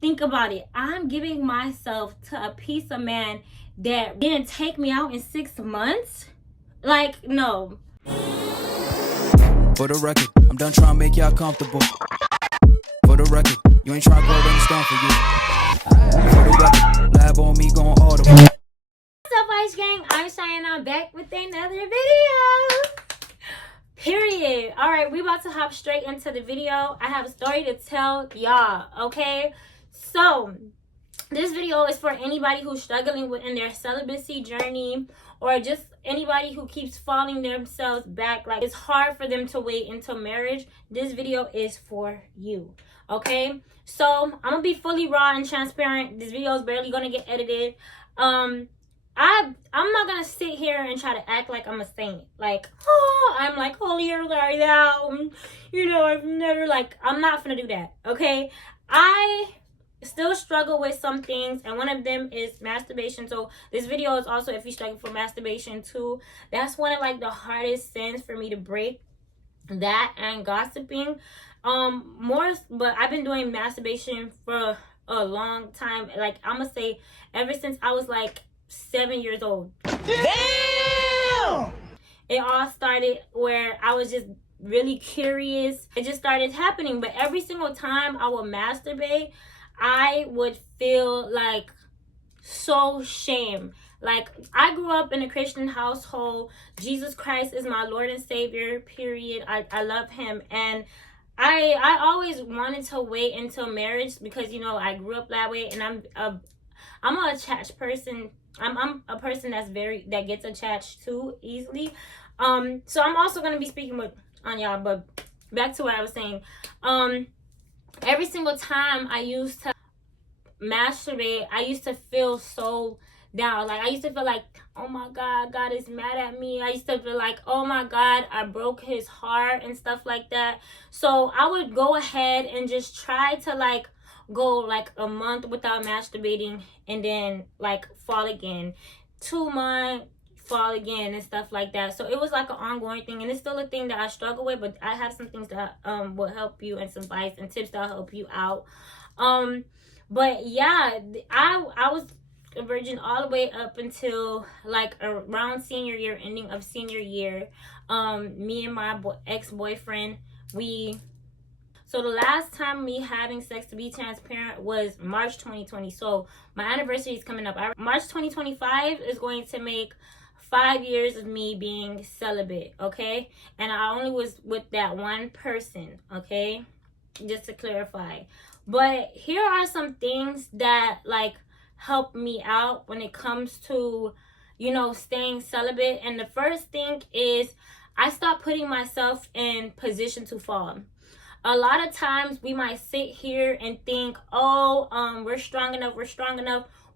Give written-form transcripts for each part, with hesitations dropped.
Think about it. I'm giving myself to a piece of man that didn't take me out in 6 months. Like, no. For the record, I'm done trying to make y'all comfortable. For the record, you ain't trying to grow, then it's done for you. For the record, lab on me going audible. What's up, Ice Gang? I'm Cheyenne. I'm back with another video. Period. Alright, we about to hop straight into the video. I have a story to tell y'all, okay? So, this video is for anybody who's struggling in their celibacy journey, or just anybody who keeps falling themselves back. Like, it's hard for them to wait until marriage. This video is for you, okay? So, I'm gonna be fully raw and transparent. This video is barely gonna get edited. I'm not gonna sit here and try to act like I'm a saint. Like, oh, I'm like holier than thou. You know, I've never, like, I'm not gonna do that, okay? I still struggle with some things, and one of them is masturbation. So this video is also if you struggle for masturbation too. That's one of like the hardest sins for me to break, that and gossiping. But I've been doing masturbation for a long time. Like, I'm gonna say ever since I was like 7 years old. Damn! It all started where I was just really curious. It just started happening, but every single time I would masturbate, I would feel like so shame. Like, I grew up in a Christian household. Jesus Christ is my Lord and Savior, period. I love him, and I always wanted to wait until marriage because, you know, I grew up that way, and I'm an attached person. I'm a person that gets attached too easily. So I'm also gonna be speaking on y'all, but back to what I was saying. Every single time I used to masturbate, I used to feel so down. Like, I used to feel like, oh my God, God is mad at me. I used to feel like, oh my God, I broke his heart and stuff like that. So I would go ahead and just try to like go like a month without masturbating, and then like fall again, 2 months, fall again, and stuff like that. So it was like an ongoing thing, and it's still a thing that I struggle with, but I have some things that will help you, and some advice and tips that'll help you out. But yeah, I was a virgin all the way up until like around senior year, ending of senior year. Me and my ex-boyfriend, so the last time me having sex, to be transparent, was March 2020. So my anniversary is coming up. March 2025 is going to make 5 years of me being celibate, okay? And I only was with that one person, okay? Just to clarify. But here are some things that like help me out when it comes to, you know, staying celibate. And the first thing is I stopped putting myself in position to fall. A lot of times we might sit here and think, oh, we're strong enough.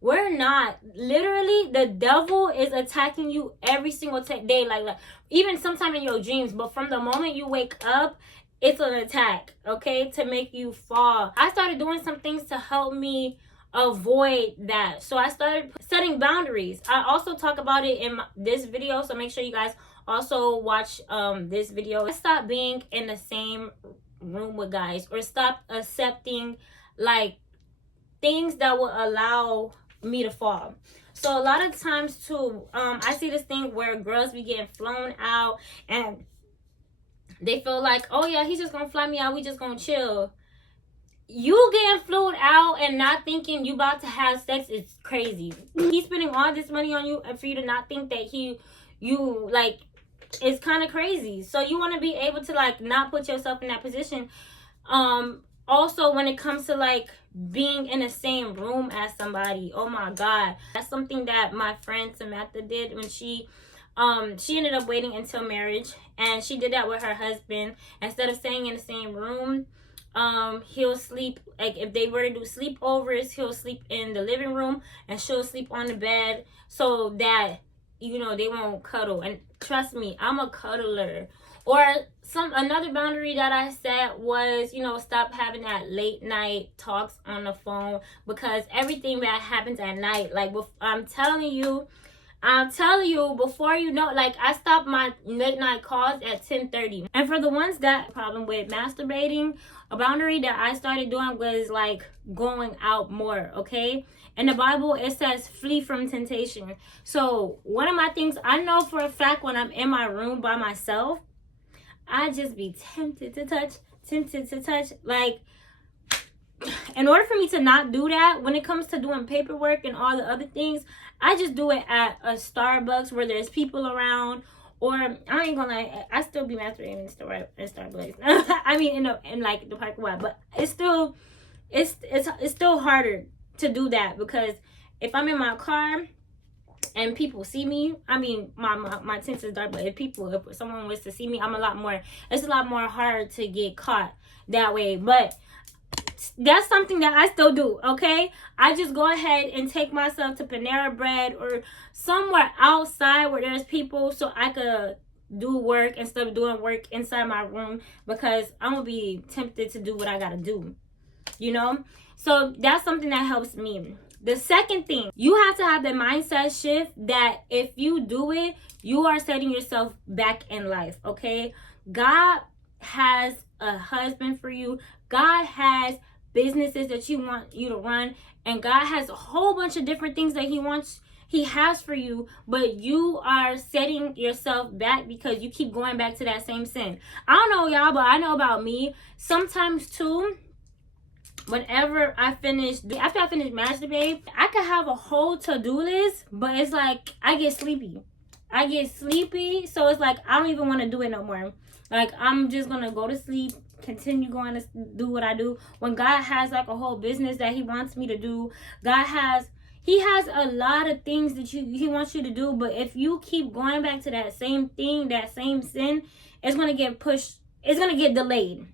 We're not. Literally, the devil is attacking you every single day. Like even sometime in your dreams. But from the moment you wake up, it's an attack, okay, to make you fall. I started doing some things to help me avoid that. So I started setting boundaries. I also talk about it in this video, so make sure you guys also watch this video. I stopped being in the same room with guys, or stop accepting like things that will allow me to fall. So a lot of times too, I see this thing where girls be getting flown out and they feel like, oh yeah, he's just gonna fly me out, we just gonna chill. You getting flown out and not thinking you about to have sex is crazy. He's spending all this money on you, and for you to not think that you like, it's kind of crazy. So you want to be able to like not put yourself in that position. Also, when it comes to like being in the same room as somebody, oh my God, that's something that my friend Samantha did when she ended up waiting until marriage, and she did that with her husband. Instead of staying in the same room, he'll sleep, like if they were to do sleepovers, he'll sleep in the living room and she'll sleep on the bed, so that, you know, they won't cuddle. And trust me, I'm a cuddler. Or another boundary that I set was, you know, stop having that late night talks on the phone, because everything that happens at night, like I'm telling you, I'll tell you, before you know, like, I stopped my late night calls at 10:30. And for the ones that have a problem with masturbating, a boundary that I started doing was like going out more, okay? In the Bible, it says flee from temptation. So one of my things, I know for a fact, when I'm in my room by myself, I just be tempted to touch. Like, in order for me to not do that, when it comes to doing paperwork and all the other things, I just do it at a Starbucks where there's people around. Or I ain't gonna lie, I still be masturbating in Starbucks. I mean, in like the parking lot, but it's still harder to do that, because if I'm in my car and people see me, I mean, my tint is dark, but if someone was to see me, it's a lot more hard to get caught that way. But that's something that I still do, okay? I just go ahead and take myself to Panera Bread or somewhere outside where there's people, so I could do work instead of doing work inside my room, because I'm gonna be tempted to do what I gotta do, you know? So that's something that helps me. The second thing, you have to have the mindset shift that if you do it, you are setting yourself back in life, okay? God has a husband for you. God has businesses that you want you to run, and God has a whole bunch of different things that he has for you, but you are setting yourself back because you keep going back to that same sin. I don't know y'all, but I know about me, sometimes too, whenever after I finish masturbate, I could have a whole to-do list, but it's like I get sleepy, so it's like I don't even want to do it no more. Like, I'm just gonna go to sleep, continue going to do what I do, when God has like a whole business that he wants me to do. He has a lot of things that he wants you to do, but if you keep going back to that same thing, that same sin, it's gonna get pushed, it's gonna get delayed.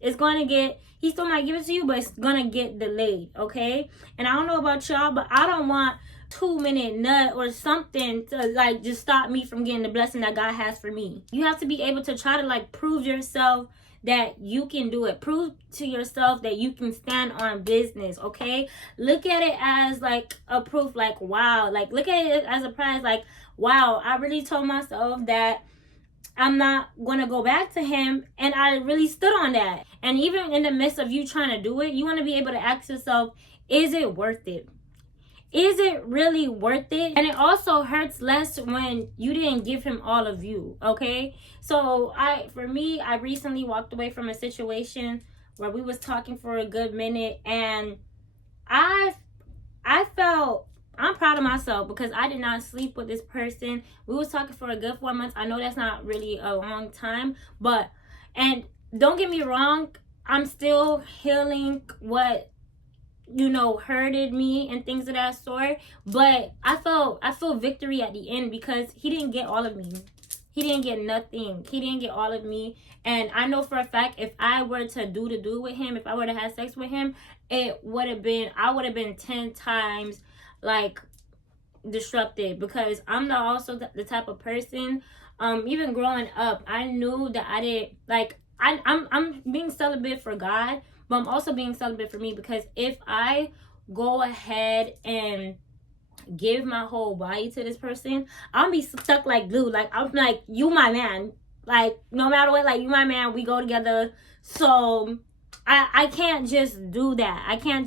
He still might give it to you, but it's gonna get delayed, okay? And I don't know about y'all, but I don't want 2-minute nut or something to like just stop me from getting the blessing that God has for me. You have to be able to try to like prove yourself that you can do it. Prove to yourself that you can stand on business, okay? Look at it as like a proof, like, wow. Like, look at it as a prize, like, wow, I really told myself that I'm not going to go back to him, and I really stood on that. And even in the midst of you trying to do it, you want to be able to ask yourself, is it worth it? Is it really worth it? And it also hurts less when you didn't give him all of you, okay? So for me, I recently walked away from a situation where we was talking for a good minute, and I felt, I'm proud of myself because I did not sleep with this person. We was talking for a good 4 months. I know that's not really a long time, but, and don't get me wrong, I'm still healing what, you know, hurted me and things of that sort, but I felt victory at the end because he didn't get all of me. He didn't get nothing. He didn't get all of me. And I know for a fact, if I were to do with him, if I were to have sex with him, I would have been 10 times like disrupted, because I'm also the type of person, even growing up, I knew that I didn't like, I'm being celibate for God, but I'm also being celibate for me, because if I go ahead and give my whole body to this person, I'll be stuck like glue. Like, I'm like, you my man. Like, no matter what, like, you my man. We go together. So I can't just do that. I can't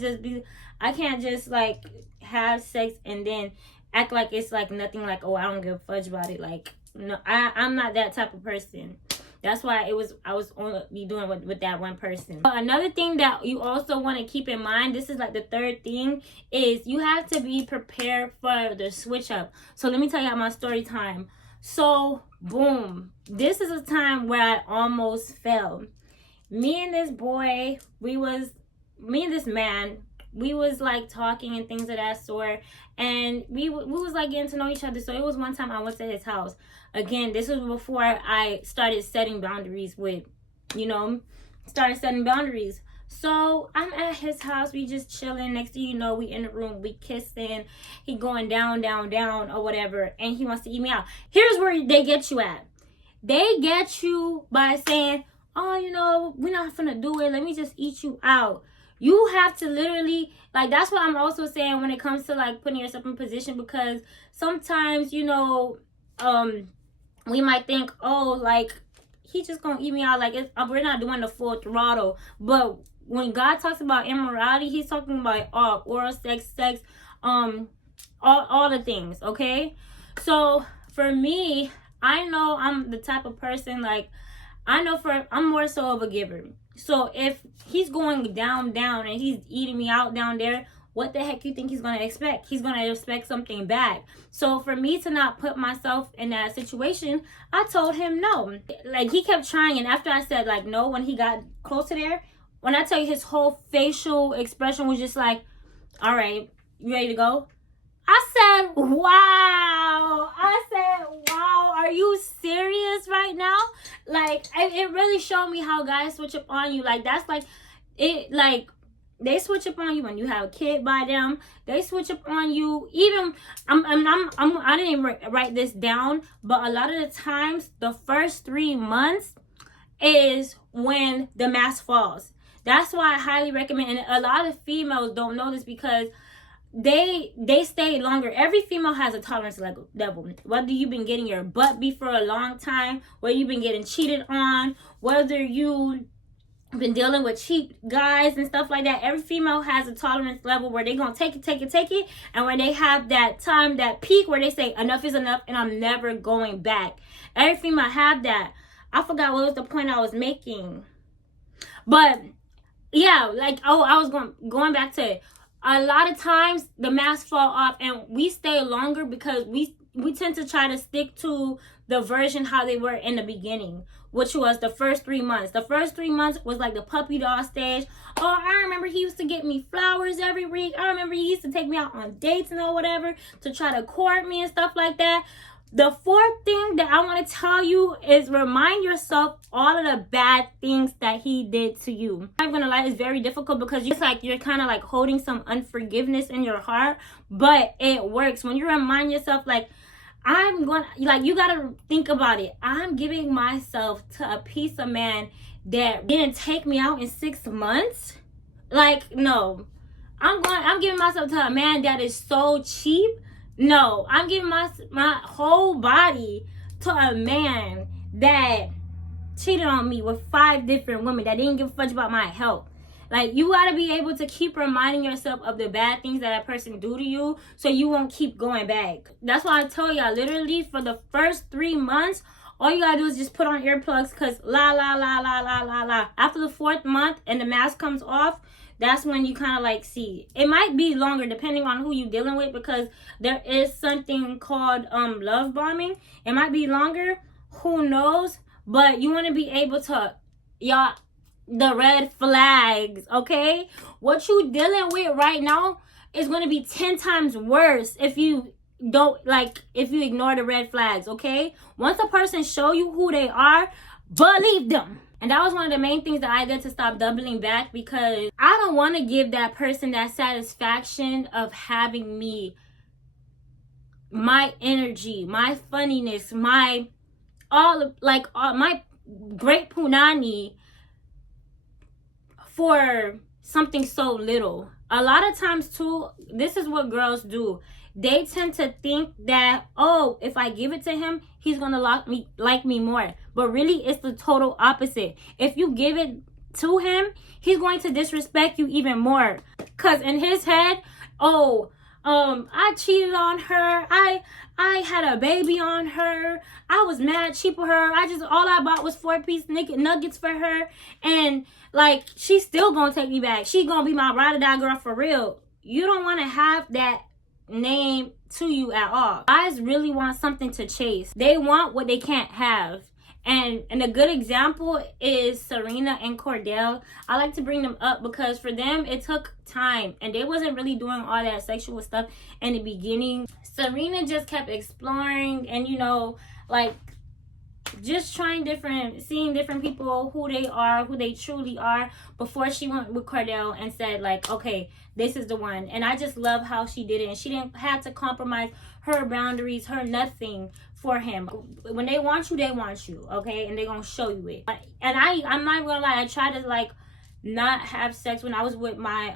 just like have sex and then act like it's like nothing, like, oh, I don't give a fudge about it. Like, no, I'm not that type of person. That's why I was only doing with that one person. But another thing that you also want to keep in mind, this is like the third thing, is you have to be prepared for the switch up. So let me tell you my story time. So boom, this is a time where I almost fell. Me and this man, we was like talking and things of that sort, and we was like getting to know each other. So it was one time I went to his house. Again, this was before I started setting boundaries So I'm at his house, we just chilling. Next thing you know, we in the room, we kissing, he going down or whatever, and he wants to eat me out. Here's where they get you at. They get you by saying, oh, you know, we're not finna do it, let me just eat you out. You have to literally, like, that's what I'm also saying when it comes to like putting yourself in position, because sometimes, you know, we might think, oh, like, he's just gonna eat me out, like we're not doing the full throttle. But when God talks about immorality, he's talking about oral sex, all the things, okay? So for me, I know I'm the type of person, like, I'm more so of a giver. So if he's going down and he's eating me out down there, what the heck you think he's going to expect? He's going to expect something back. So for me to not put myself in that situation, I told him no. Like, he kept trying, and after I said like no, when he got close to there, when I tell you, his whole facial expression was just like, all right, you ready to go? I said, wow. Are you serious right now? Like, it really showed me how guys switch up on you. Like, that's like it. Like, they switch up on you when you have a kid by them. They switch up on you. Even I didn't even write this down, but a lot of the times, the first 3 months is when the mask falls. That's why I highly recommend. And a lot of females don't know this because they stay longer. Every female has a tolerance level. Whether you've been getting your butt beat for a long time, whether you've been getting cheated on, whether you been dealing with cheap guys and stuff like that, every female has a tolerance level where they're gonna take it, and when they have that time, that peak where they say enough is enough and I'm never going back. Every female have that. I forgot what was the point I was making, but yeah, like, oh, I was going back to it. A lot of times the masks fall off and we stay longer because we tend to try to stick to the version how they were in the beginning, which was the first 3 months. The first 3 months was like the puppy dog stage. Oh, I remember he used to get me flowers every week. I remember he used to take me out on dates and all whatever to try to court me and stuff like that. The fourth thing that I want to tell you is remind yourself all of the bad things that he did to you. I'm gonna lie, it's very difficult because you're kind of like holding some unforgiveness in your heart, but it works when you remind yourself, like, you gotta think about it. I'm giving myself to a piece of man that didn't take me out in 6 months. Like, no, I'm giving myself to a man that is so cheap. No, I'm giving my whole body to a man that cheated on me with 5 different women that didn't give a fudge about my health. Like, you gotta be able to keep reminding yourself of the bad things that person do to you so you won't keep going back. That's why I tell y'all, literally, for the first 3 months, all you gotta do is just put on earplugs, because la la la la la la la. After the 4th month and the mask comes off, that's when you kind of like see. It might be longer depending on who you're dealing with, because there is something called love bombing. It might be longer, who knows, but you want to be able to, y'all, the red flags, okay? What you dealing with right now is going to be 10 times worse if you ignore the red flags, okay? Once a person show you who they are, believe them. And that was one of the main things that I did to stop doubling back, because I don't want to give that person that satisfaction of having me, my energy, my funniness, my great punani for something so little. A lot of times too, this is what girls do. They tend to think that, oh, if I give it to him, he's gonna like me more. But really, it's the total opposite. If you give it to him, he's going to disrespect you even more. Cause in his head, oh, I cheated on her. I had a baby on her. I was mad cheap with her. All I bought was 4-piece nuggets for her, and like, she's still gonna take me back. She gonna be my ride or die girl for real. You don't want to have that name to you at all. Guys really want something to chase. They want what they can't have. And a good example is Serena and Cordell. I like to bring them up because for them it took time and they wasn't really doing all that sexual stuff in the beginning. Serena just kept exploring and, you know, like, just seeing different people, who they are, who they truly are, before she went with Cordell and said, like, okay, this is the one. And I just love how she did it. And she didn't have to compromise her boundaries, her nothing for him. When they want you, okay? And they're gonna show you it. And I'm not gonna lie, I try to, like, not have sex when I was with my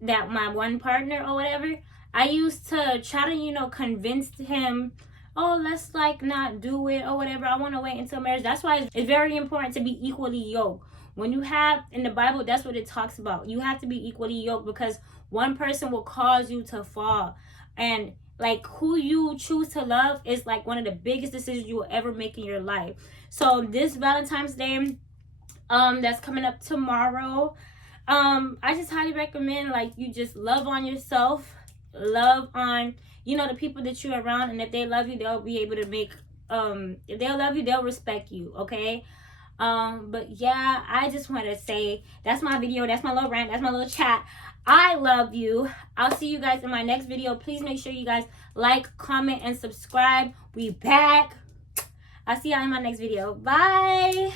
my one partner or whatever. I used to try to, you know, convince him, oh, let's like not do it or whatever. I want to wait until marriage. That's why it's very important to be equally yoked. When you have, in the Bible, that's what it talks about. You have to be equally yoked, because one person will cause you to fall. And like, who you choose to love is like one of the biggest decisions you will ever make in your life. So this Valentine's Day, that's coming up tomorrow, I just highly recommend, like, you just love on yourself, love on, you know, the people that you're around, and if they love you, they'll be able to make, if they'll love you, they'll respect you, okay? But yeah, I just want to say, that's my video, that's my little rant, that's my little chat. I love you. I'll see you guys in my next video. Please make sure you guys like, comment, and subscribe. We back. I'll see y'all in my next video. Bye.